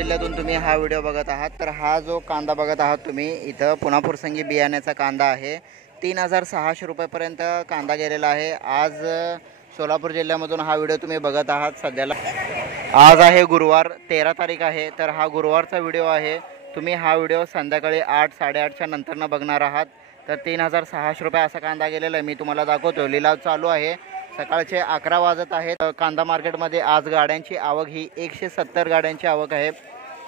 जिल्ह्यातून तुम्ही हा व्हिडिओ बघत आहात, तर हा जो कांदा बघत आहात तुम्ही इथं पुन्हा फुरसंगी बियाण्याचा कांदा आहे. 3600 रुपयेपर्यंत कांदा गेलेला आहे. आज सोलापूर जिल्ह्यामधून हा व्हिडिओ तुम्ही बघत आहात. सध्याला आज आहे गुरुवार 13 तारीख आहे, तर हा गुरुवारचा व्हिडिओ आहे. तुम्ही हा व्हिडिओ संध्याकाळी 8 साडेआठच्या नंतरनं बघणार आहात. तर 3600 रुपये असा कांदा गेलेला आहे. मी तुम्हाला दाखवतो. लिलाव चालू आहे. सकाळचे 11 वाजत आहेत. कांदा मार्केटमध्ये आज गाड्यांची आवक ही 170 गाड्यांची आवक आहे.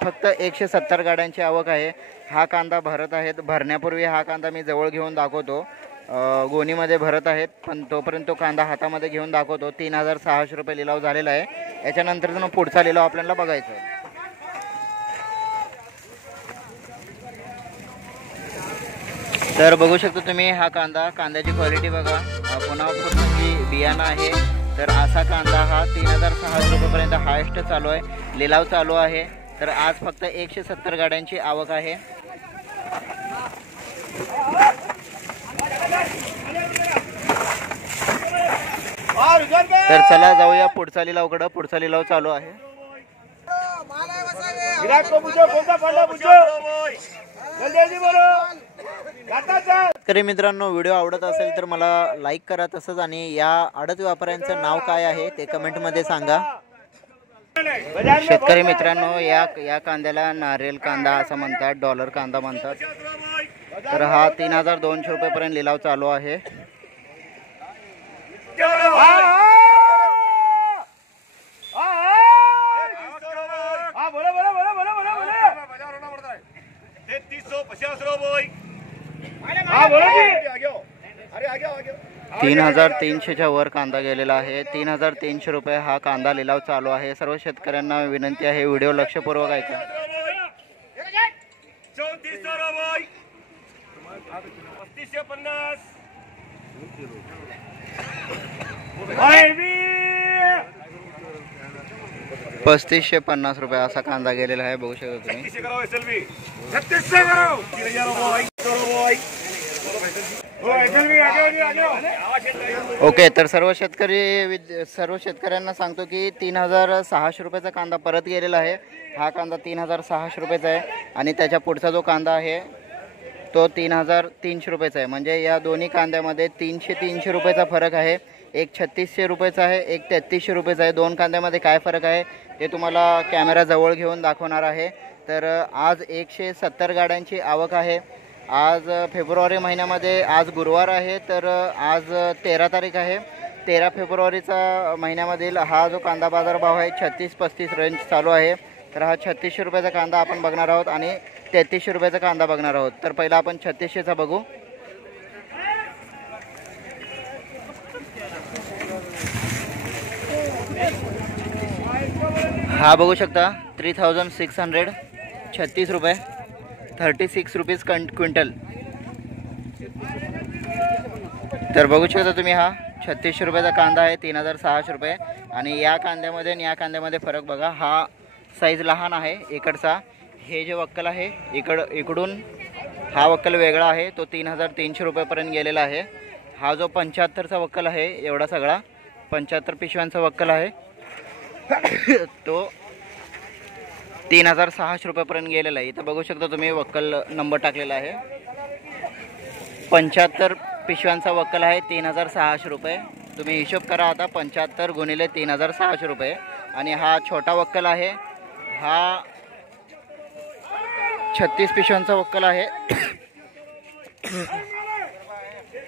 फक्त 170 गाड्यांची आवक आहे. हा कांदा भरत आहेत. भरण्यापूर्वी हा कांदा मी जवळ घेऊन दाखवतो. गोणीमध्ये भरत आहेत, पण तोपर्यंत तो कांदा हातामध्ये घेऊन दाखवतो. 3600 रुपये लिलाव झालेला आहे. याच्यानंतर पुढचा लिलाव आपल्याला बघायचा आहे. तर बघू शकता तुम्ही हा कांदा. कांद्याची क्वालिटी बघा. पुन्हा फुरसंगी बियाणं आहे. तर असा कांदा हा 3600 रुपयेपर्यंत हायेस्ट चालू आहे. लिलाव चालू आहे. तर आज फक्त 170 गाड्यांची आवक आहे. तर चला जाऊया पुढचा लिलावकडं. पुढचा लिलाव चालू आहे. तरी मित्रांनो, व्हिडिओ आवडत असेल तर मला लाईक करा. तसंच आणि या आडत व्यापाऱ्यांचं नाव काय आहे ते कमेंटमध्ये सांगा. शेतकरी मित्रांनो, या कांद्याला नारियल कांदा असं म्हणतात, डॉलर कांदा म्हणतात. तर हा 3200 रुपयेपर्यंत लिलाव चालू आहे. तीन 3300च्या वर कांदा गेलेला आहे. 3300 रुपये हा कांदा लिलाव चालू आहे. सर्व शेतकऱ्यांना विनंती आहे, व्हिडिओ लक्षपूर्वक ऐका. ₹3550 रुपये असा कांदा गेलेला आहे. बघू शकता तुम्ही. ओके, तर सर्व शेतकऱ्यांना सांगतो की 3600 रुपयाचा कांदा परत गेलेला आहे. हा कांदा 3600 रुपयाचा आहे आणि त्याच्या पुढचा जो कांदा आहे तो 3300 रुपयाचा आहे. म्हणजे या दोन्ही कांद्यामध्ये 300 रुपयाचा फरक आहे. एक 3600 रुपयाचा आहे, एक 3300 रुपयाचा आहे. दोन कांद्यामध्ये काय फरक आहे ते तुम्हाला कॅमेरा जवळ घेऊन दाखवणार आहे. तर आज 170 गाड्यांची आवक आहे. आज फेब्रुवारी महिन्यामध्ये, आज गुरुवार आहे, तर आज 13 तारीख आहे. 13 फेब्रुवारीचा महिन्यामधील हा जो कांदा बाजार भाव आहे 36-35 रेंज चालू आहे. तर हा 3600 रुपयाचा कांदा आपण बघणार आहोत आणि 3300 रुपयाचा कांदा बघणार आहोत. तर पहिला आपण 3600चा बघू. हा बघू शकता 3600, 36 रुपये, 36 रुपीज क्विंटल. तर बघू शकता तुम्ही, हा 3600 रुपयाचा कांदा आहे. 3600 रुपये. आणि या कांद्यामध्ये आणि या कांद्यामध्ये फरक बघा. हा साईज लहान आहे इकडचा. हे जे वक्कल आहे इकडून हा वक्कल वेगळा आहे. तो 3300 रुपयेपर्यंत गेलेला आहे. हा जो 75चा वक्कल आहे, एवढा सगळा 75 पिशव्यांचा वक्कल आहे, तो 3600 रुपयेपर्यंत गेलेला आहे. इथं बघू शकता तुम्ही, वक्कल नंबर टाकलेला आहे. 75 पिशव्यांचा वक्कल आहे. 3600 रुपये. तुम्ही हिशोब करा आता. 75 गुणिले 3600 रुपये. आणि हा छोटा वक्कल आहे, हा 36 पिशव्यांचा वक्कल आहे.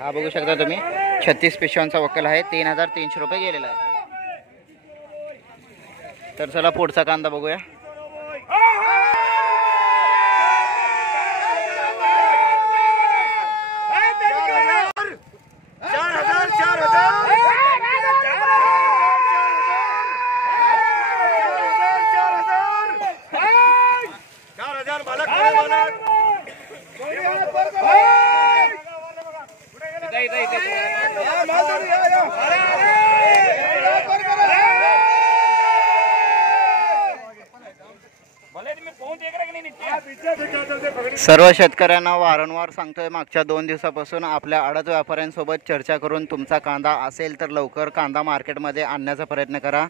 हा बघू शकता तुम्ही, 36 पिशव्यांचा वक्कल आहे. 3300 रुपये गेलेला आहे. तर चला पुढचा कांदा बघूया. सर्व शेतकऱ्यांना वारंवार सांगतोय, मागच्या 2 दिवसापासून आपल्या आडत व्यापाऱ्यांसोबत चर्चा करून तुमचा कांदा असेल तर लवकर कांदा मार्केटमध्ये आणण्याचा प्रयत्न करा.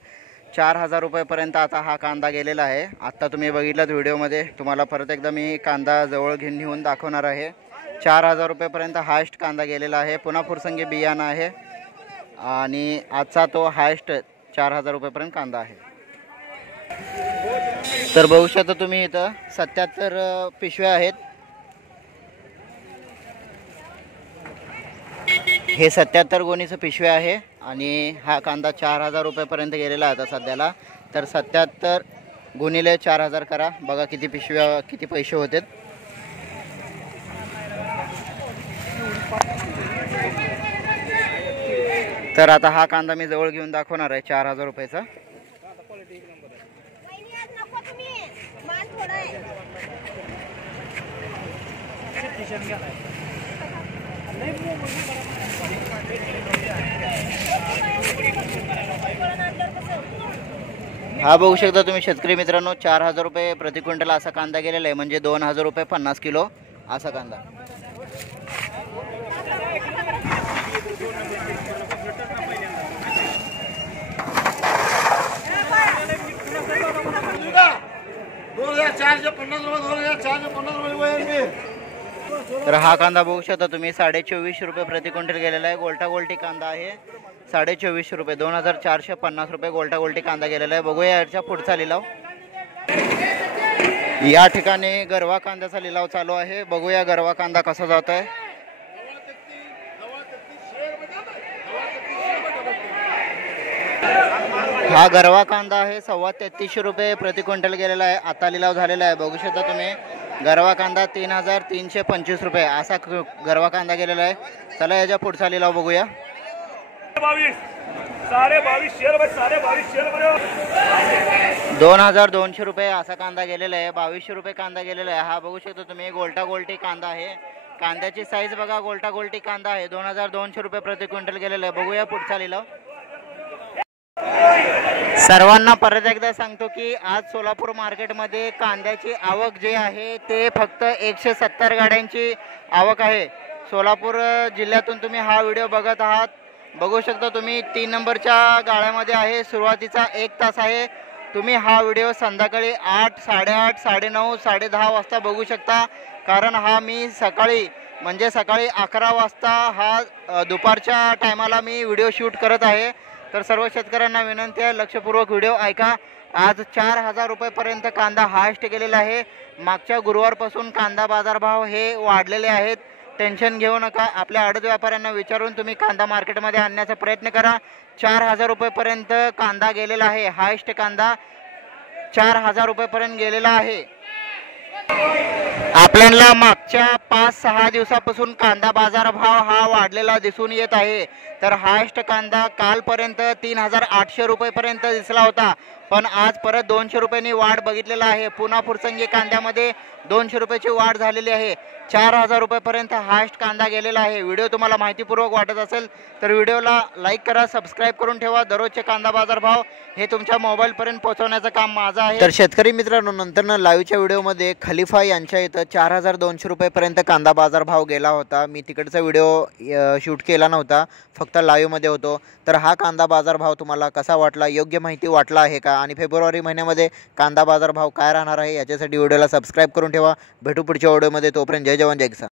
4,000 रुपयेपर्यंत आता हा कांदा गेलेला आहे। आत्ता तुम्ही बघितलात व्हिडिओमध्ये, तुम्हाला परत एकदा मी कांदा जवळ घेऊन दाखवणार आहे। 4,000 रुपयेपर्यंत हायस्ट कांदा गेलेला आहे। पुन्हा फुरसंगी बियाणं आहे आणि आजचा तो हायस्ट 4,000 रुपयेपर्यंत कांदा आहे। तर बघू शकता तुम्ही इथं 77 पिशव्या आहेत। हे 77 गोणीचं पिशव्या आहे आणि हा कांदा 4,000 रुपयेपर्यंत गेलेला आहे आता सध्याला। तर 77 गुणिले 4,000 करा, बघा किती पिशव्या किती पैसे होते। तर आता हा कांदा मी जवळ घेऊन दाखवणार आहे 4,000 रुपयाचा। हा बघू शकता तुम्ही शेतकरी मित्रांनो, 4,000 रुपये प्रति क्विंटल असा कांदा गेलेला आहे, म्हणजे 2,000 रुपये 50 किलो असा कांदा। तर हा कांदा बघू शकता तुम्ही 2450 रुपये प्रति क्विंटल गेलेला आहे। गोल्टा गोल्टी कांदा आहे 2450 रुपये, 2,450 रुपये गोल्टा गोल्टी कांदा गेलेला आहे। बघूया याच्या पुढचा लिलाव। या ठिकाणी गरवा कांद्याचा लिलाव चालू आहे, बघूया गरवा कांदा कसा जात आहे। हा गरवा कांदा आहे 3350 रुपये प्रति क्विंटल गेलेला आहे, आता लिलाव झालेला आहे। बघू शकता तुम्ही गरवा कांदा 3,325 रुपये असा गरवा कांदा गेलेला आहे। चला याच्या पुढचा लिलाव बघूया। 2,200 रुपये असा कांदा गेलेला आहे, 2,200 रुपये कांदा गेलेला आहे। हा बघू शकता तुम्ही गोल्टा गोल्टी कांदा आहे, कांद्याची साईज बघा, गोल्टा गोल्टी कांदा आहे, 2,200 रुपये प्रति क्विंटल गेलेला आहे। बघूया पुढचा लिलाव। सर्वांना परत एकदा सांगतो की आज सोलापूर मार्केटमध्ये कांद्याची आवक जी आहे ते फक्त 170 गाड्यांची आवक आहे। सोलापूर जिल्ह्यातून तुम्ही हा व्हिडिओ बघत आहात, बघू शकता तुम्ही 3 नंबरच्या गाळ्यामध्ये आहे। सुरुवातीचा 1 तास आहे, तुम्ही हा व्हिडिओ संध्याकाळी 8, 8:30, 9:30, 10:30 वाजता बघू शकता, कारण हा मी सकाळी म्हणजे सकाळी 11 वाजता हा दुपारच्या टायमाला मी व्हिडिओ शूट करत आहे। तर सर्व शेतकऱ्यांना विनंती आहे लक्षपूर्वक व्हिडिओ ऐका। आज 4,000 रुपयेपर्यंत कांदा हायस्ट गेलेला आहे। मागच्या गुरुवारपासून कांदा बाजारभाव हे वाढलेले आहेत, टेन्शन घेऊ नका। आपल्या आडत व्यापाऱ्यांना विचारून तुम्ही कांदा मार्केटमध्ये आणण्याचा प्रयत्न करा। 4,000 रुपयेपर्यंत कांदा गेलेला आहे, हायस्ट कांदा 4,000 रुपयेपर्यंत गेलेला आहे। आपल्याला मागच्या 5-6 दिवसापासून कांदा बाजारभाव हा वाढलेला दिसून येत आहे। तर हायस्ट कांदा कालपर्यंत 3,800 रुपयेपर्यंत दिसला होता, पण आज परत 200 रुपयांनी वाढ बघितलेला आहे। पुन्हा फुरसंगी कांद्यामध्ये 200 रुपयाची वाढ झालेली आहे। 4,000 रुपयेपर्यंत हायस्ट कांदा गेलेला आहे। व्हिडिओ तुम्हाला माहितीपूर्वक वाटत असेल तर व्हिडिओला लाईक करा, सबस्क्राईब करून ठेवा। दररोजचे कांदा बाजारभाव हे तुमच्या मोबाईलपर्यंत पोहोचवण्याचं काम माझं आहे। तर शेतकरी मित्रांनो, नंतर लाईव्हच्या व्हिडिओमध्ये खलिफा यांच्या इथं 4,200 रुपयेपर्यंत कांदा बाजारभाव गेला होता। मी तिकडचा व्हिडिओ शूट केला नव्हता, फक्त लाईव्हमध्ये होतो। तर हा कांदा बाजारभाव तुम्हाला कसा वाटला, योग्य माहिती वाटला आहे का, आणि फेब्रुवारी महिन्यामध्ये कांदा बाजारभाव काय राहणार आहे याच्यासाठी व्हिडिओला सबस्क्राईब करून ठेवा। भेटू पुढच्या व्हिडिओमध्ये, तोपर्यंत जय जवान जय किसान।